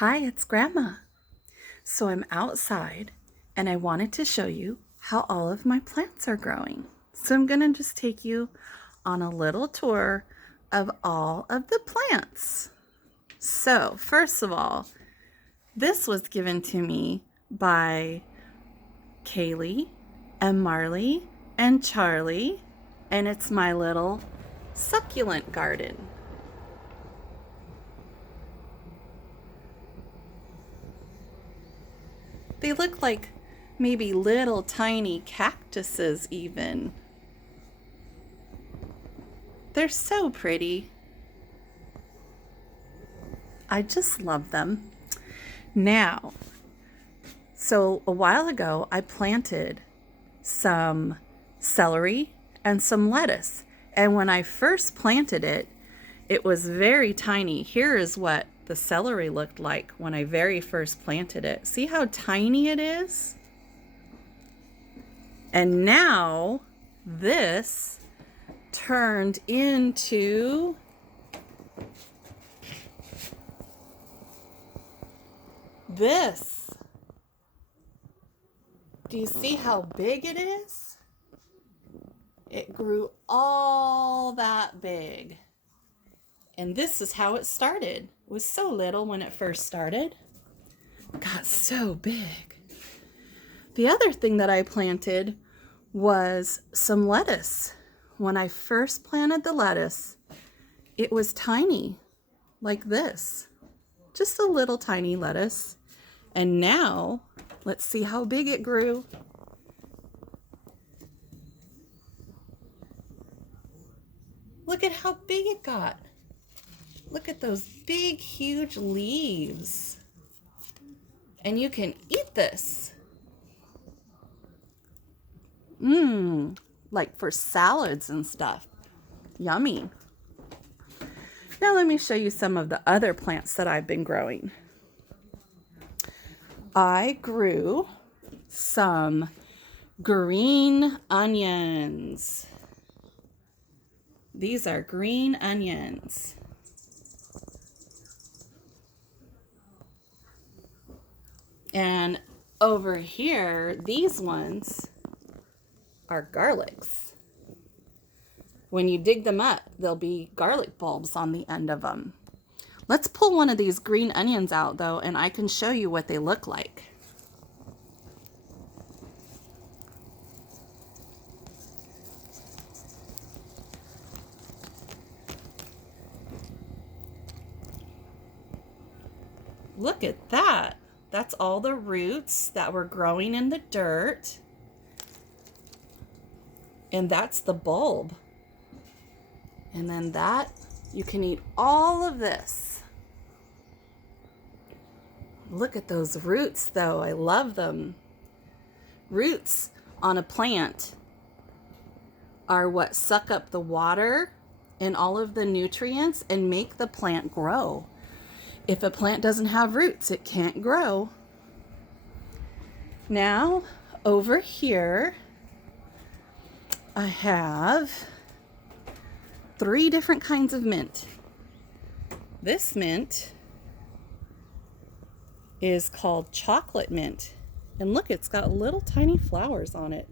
Hi, it's Grandma. So I'm outside and I wanted to show you how all of my plants are growing. So I'm going to just take you on a little tour of all of the plants. So first of all, this was given to me by Kaylee and Marley and Charlie, and it's my little succulent garden. They look like maybe little tiny cactuses even. They're so pretty. I just love them. Now, so a while ago I planted some celery and some lettuce. And when I first planted it, it was very tiny. Here is what the celery looked like when I very first planted it. See how tiny it is? And now this turned into this. Do you see how big it is? It grew all that big. And this is how it started. It was so little when it first started. It got so big. The other thing that I planted was some lettuce. When I first planted the lettuce, it was tiny, like this. Just a little tiny lettuce. And now, let's see how big it grew. Look at how big it got. Look at those big, huge leaves. And you can eat this. Like for salads and stuff. Yummy. Now let me show you some of the other plants that I've been growing. I grew some green onions. These are green onions. And over here, these ones are garlics. When you dig them up, there'll be garlic bulbs on the end of them. Let's pull one of these green onions out though, and I can show you what they look like. Look at that. That's all the roots that were growing in the dirt. And that's the bulb. And then that, you can eat all of this. Look at those roots though, I love them. Roots on a plant are what suck up the water and all of the nutrients and make the plant grow. If a plant doesn't have roots, it can't grow. Now, over here, I have 3 different kinds of mint. This mint is called chocolate mint. And look, it's got little tiny flowers on it.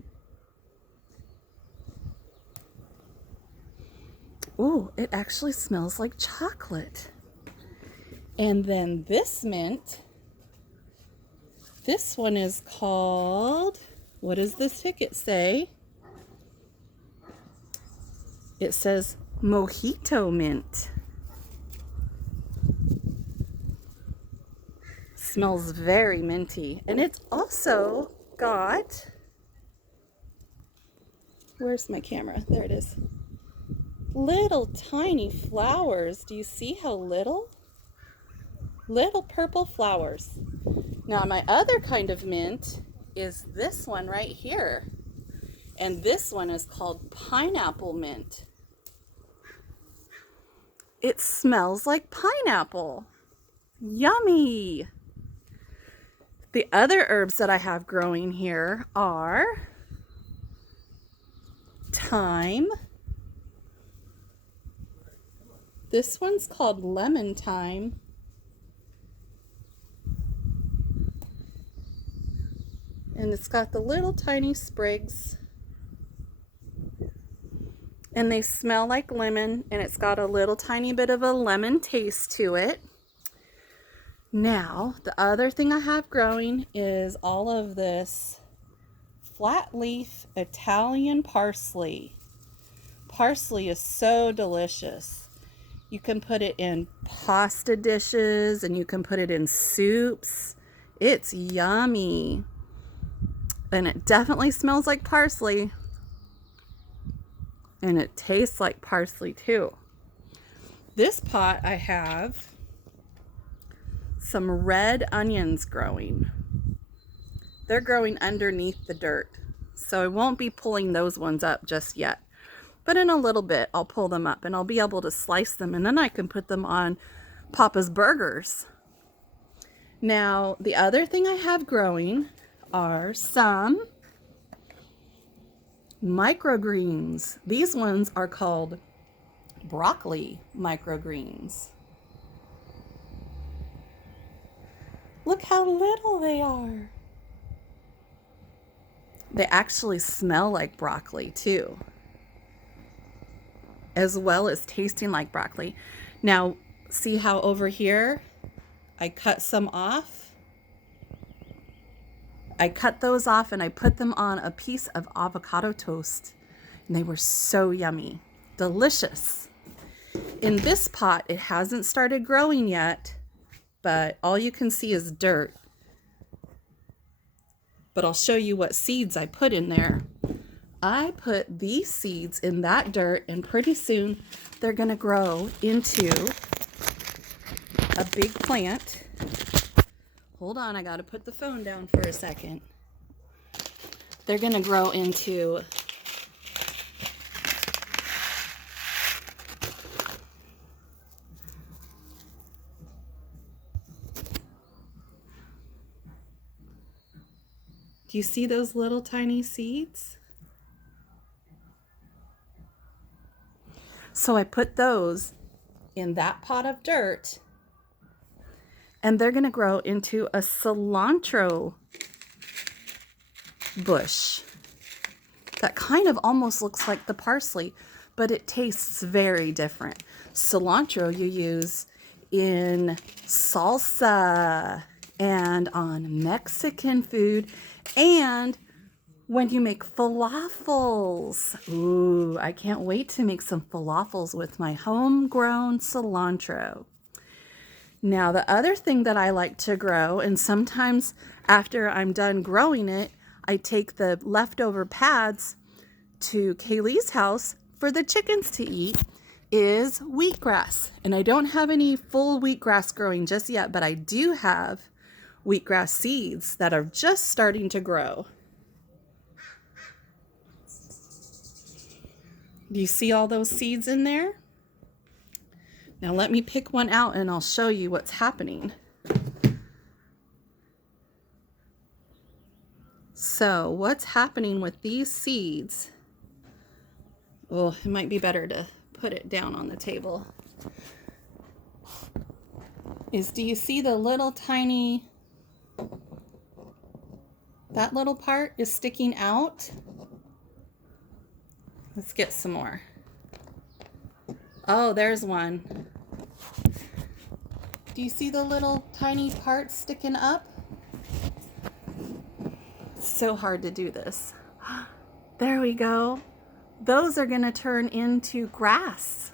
Ooh, it actually smells like chocolate. And then this mint, this one is called, what does this ticket say? It says mojito mint. Smells very minty. And it's also got, where's my camera? There it is. Little tiny flowers. Do you see how little? Little purple flowers. Now my other kind of mint is this one right here. And this one is called pineapple mint. It smells like pineapple. Yummy. The other herbs that I have growing here are thyme. This one's called lemon thyme. And it's got the little tiny sprigs. And they smell like lemon, and it's got a little tiny bit of a lemon taste to it. Now, the other thing I have growing is all of this flat leaf Italian parsley. Parsley is so delicious. You can put it in pasta dishes, and you can put it in soups. It's yummy. And it definitely smells like parsley. And it tastes like parsley too. This pot I have some red onions growing. They're growing underneath the dirt, so I won't be pulling those ones up just yet. But in a little bit, I'll pull them up and I'll be able to slice them, and then I can put them on Papa's burgers. Now, the other thing I have growing are some microgreens. These ones are called broccoli microgreens. Look how little they are. They actually smell like broccoli too, as well as tasting like broccoli. Now, see how over here I cut some off? I cut those off and I put them on a piece of avocado toast, and they were so yummy, delicious. In this pot, it hasn't started growing yet, but all you can see is dirt. But I'll show you what seeds I put in there. I put these seeds in that dirt, and pretty soon they're going to grow into a big plant. Hold on, I got to put the phone down for a second. They're going to grow into Do you see those little tiny seeds? So I put those in that pot of dirt, and they're going to grow into a cilantro bush that kind of almost looks like the parsley, but it tastes very different. Cilantro you use in salsa and on Mexican food, and when you make falafels. Ooh, I can't wait to make some falafels with my homegrown cilantro. Now, the other thing that I like to grow, and sometimes after I'm done growing it, I take the leftover pads to Kaylee's house for the chickens to eat, is wheatgrass. And I don't have any full wheatgrass growing just yet, but I do have wheatgrass seeds that are just starting to grow. Do you see all those seeds in there? Now let me pick one out and I'll show you what's happening. So what's happening with these seeds? Well, it might be better to put it down on the table. Do you see the little tiny, that little part is sticking out? Let's get some more. Oh, there's one. Do you see the little tiny part sticking up? It's so hard to do this. There we go. Those are going to turn into grass.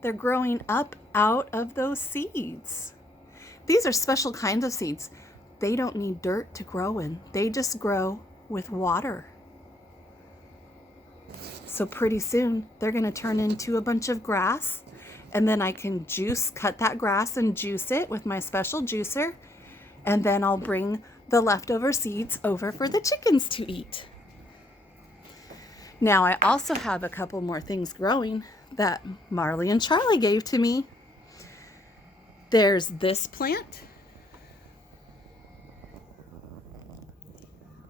They're growing up out of those seeds. These are special kinds of seeds. They don't need dirt to grow in. They just grow with water. So pretty soon they're going to turn into a bunch of grass, and then I can cut that grass and juice it with my special juicer, and then I'll bring the leftover seeds over for the chickens to eat. Now I also have a couple more things growing that Marley and Charlie gave to me. There's this plant.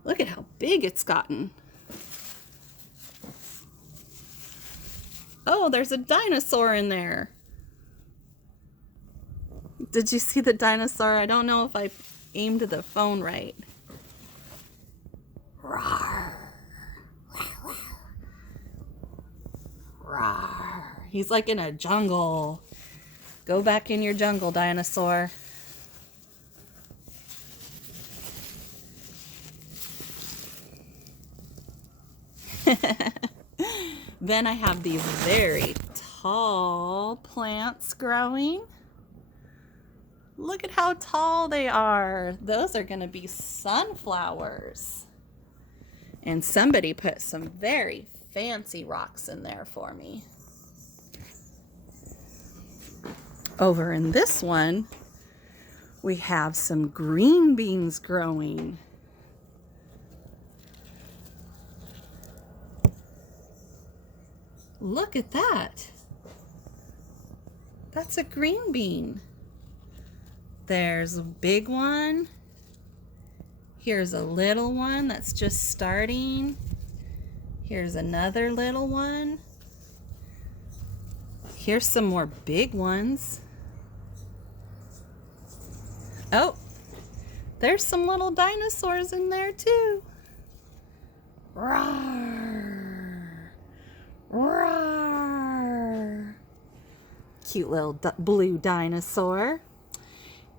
Look at how big it's gotten. Oh, there's a dinosaur in there. Did you see the dinosaur? I don't know if I aimed the phone right. Rawr. He's like in a jungle. Go back in your jungle, dinosaur. Then I have these very tall plants growing. Look at how tall they are. Those are going to be sunflowers. And somebody put some very fancy rocks in there for me. Over in this one, we have some green beans growing. Look at that. That's a green bean. There's a big one. Here's a little one that's just starting. Here's another little one. Here's some more big ones. Oh, there's some little dinosaurs in there too. Roar, roar. Cute little blue dinosaur.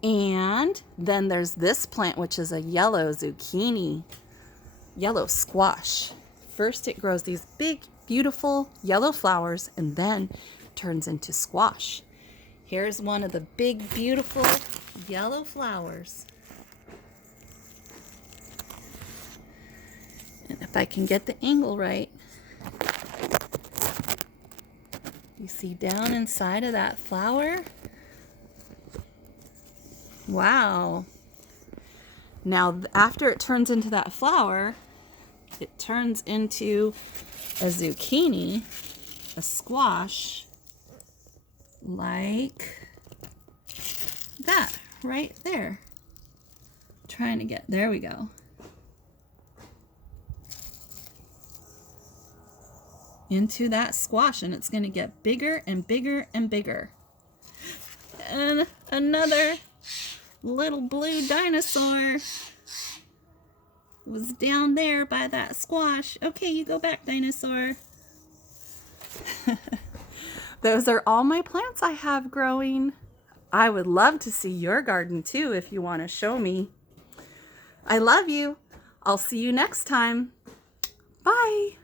And then there's this plant, which is a yellow zucchini, yellow squash. First it grows these big, beautiful yellow flowers and then turns into squash. Here's one of the big, beautiful yellow flowers. And if I can get the angle right, you see down inside of that flower? Wow. Now, after it turns into that flower, it turns into a zucchini, a squash, like that right there. Trying to get, there we go. Into that squash, and it's going to get bigger and bigger and bigger. And another little blue dinosaur was down there by that squash. Okay, you go back, dinosaur. Those are all my plants I have growing. I would love to see your garden too if you want to show me. I love you. I'll see you next time. Bye.